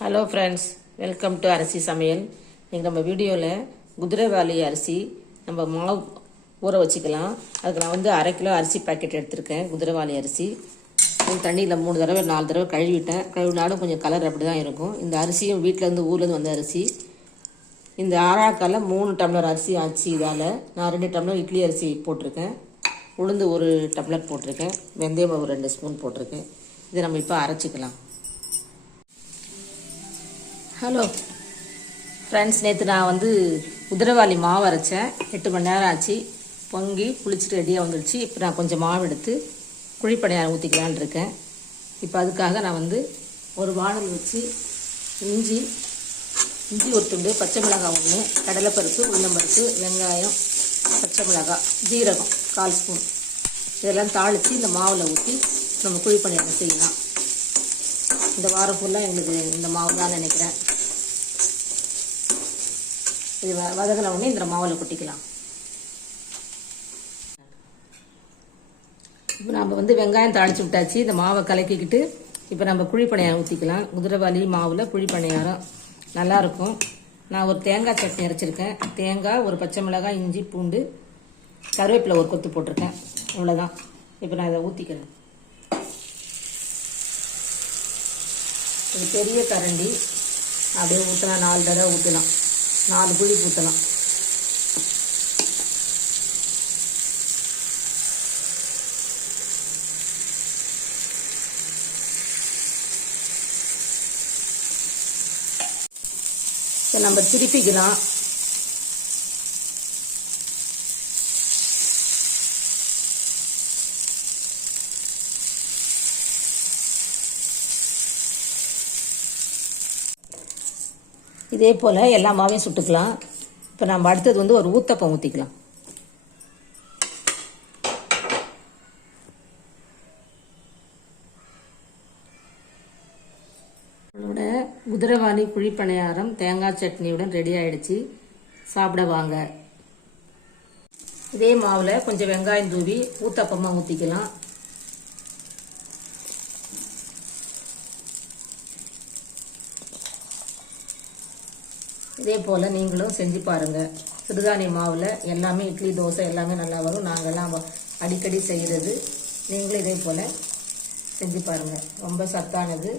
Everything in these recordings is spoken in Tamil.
ஹலோ ஃப்ரெண்ட்ஸ், வெல்கம் டு அரிசி சமையல். இன்றைக்கி நம்ம வீடியோவில் குதிரைவாலி அரிசி நம்ம மாவு ஊற வச்சுக்கலாம். அதுக்கு நான் வந்து 1/2 கிலோ அரிசி பாக்கெட் எடுத்திருக்கேன். குதிரைவாலி அரிசி தண்ணியில் 3 தடவை 4 தடவை கழுவிட்டேன். கழுவினாலும் கொஞ்சம் கலர் அப்படி தான் இருக்கும். இந்த அரிசியும் வீட்டிலேருந்து ஊர்லேருந்து வந்த அரிசி. இந்த ஆறாக்கால 3 டம்ளர் அரிசி ஆச்சு. இதால் நான் 2 டம்ளர் இட்லி அரிசி போட்டிருக்கேன். உளுந்து 1 டம்ளர் போட்டிருக்கேன். வெந்தயம் ஒரு 2 ஸ்பூன் போட்டிருக்கேன். இதை நம்ம இப்போ அரைச்சிக்கலாம். ஹலோ ஃப்ரெண்ட்ஸ், நேற்று நான் வந்து குதிரைவாலி மாவு அரைச்சேன். 8 மணி நேரம் ஆச்சு. பொங்கி புளிச்சிட்டு ரெடியாக வந்துடுச்சு. இப்போ நான் கொஞ்சம் மாவு எடுத்து குழிப்பணியாரம் ஊற்றிக்கலான் இருக்கேன். இப்போ அதுக்காக நான் வந்து ஒரு வானல் வச்சு இஞ்சி ஒரு துண்டு, பச்சை மிளகாய் 1, கடலைப்பருப்பு, உளுந்தம்பருப்பு, வெங்காயம், பச்சை மிளகாய், ஜீரகம் 1/4 ஸ்பூன் இதெல்லாம் தாளித்து இந்த மாவில் ஊற்றி நம்ம குழிப்பணியாரம் செய்யலாம். இந்த வாரம் ஃபுல்லாக எங்களுக்கு இந்த மாவு தான் நினைக்கிறேன். இது வதங்கின உடனே இந்த மாவில் கொட்டிக்கலாம். இப்போ நம்ம வந்து வெங்காயம் தாளித்து விட்டாச்சு. இந்த மாவை கலக்கிக்கிட்டு இப்போ நம்ம குழிப்பணியாரம் ஊற்றிக்கலாம். குதிரைவாலி மாவில் குழிப்பணியாரம் நல்லாயிருக்கும். நான் ஒரு தேங்காய் சட்னி அரைச்சிருக்கேன். தேங்காய், ஒரு பச்சை மிளகாய், இஞ்சி, பூண்டு, கருவேப்பிலை ஒரு கொத்து போட்டிருக்கேன். இவ்வளோதான். இப்போ நான் இதை ஊற்றிக்கிறேன். இது பெரிய கரண்டி அப்படியே ஊற்றலாம். 4 தடவை ஊற்றலாம். 4 குழி ஊற்றலாம். இப்போ நம்ம திருப்பிக்கலாம். இதே போல் எல்லா மாவையும் சுட்டுக்கலாம். இப்போ நம்ம அடுத்தது வந்து ஒரு ஊத்தப்பம் ஊற்றிக்கலாம். நம்மளோட குதிரைவாலி குழிப்பணியாரம் தேங்காய் சட்னியுடன் ரெடி ஆயிடுச்சு. சாப்பிட வாங்க. இதே மாவில் கொஞ்சம் வெங்காயம் தூவி ஊத்தப்பமாக ஊற்றிக்கலாம். இதே போல் நீங்களும் செஞ்சு பாருங்கள். சிறுதானிய மாவில் எல்லாமே இட்லி, தோசை எல்லாமே நல்லா வரும். நாங்கள்லாம் அடிக்கடி செய்கிறது. நீங்களும் இதே போல் செஞ்சு பாருங்கள். ரொம்ப சத்தானது,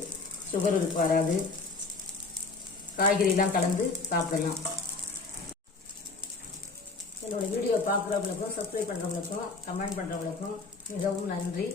சுகர் வராது, காய்கறிலாம் கலந்து சாப்பிடலாம். என்னோடய வீடியோ பார்க்குறவங்களுக்கும், சப்ஸ்கிரைப் பண்ணுறவங்களுக்கும், கமெண்ட் பண்ணுறவங்களுக்கும் மிகவும் நன்றி.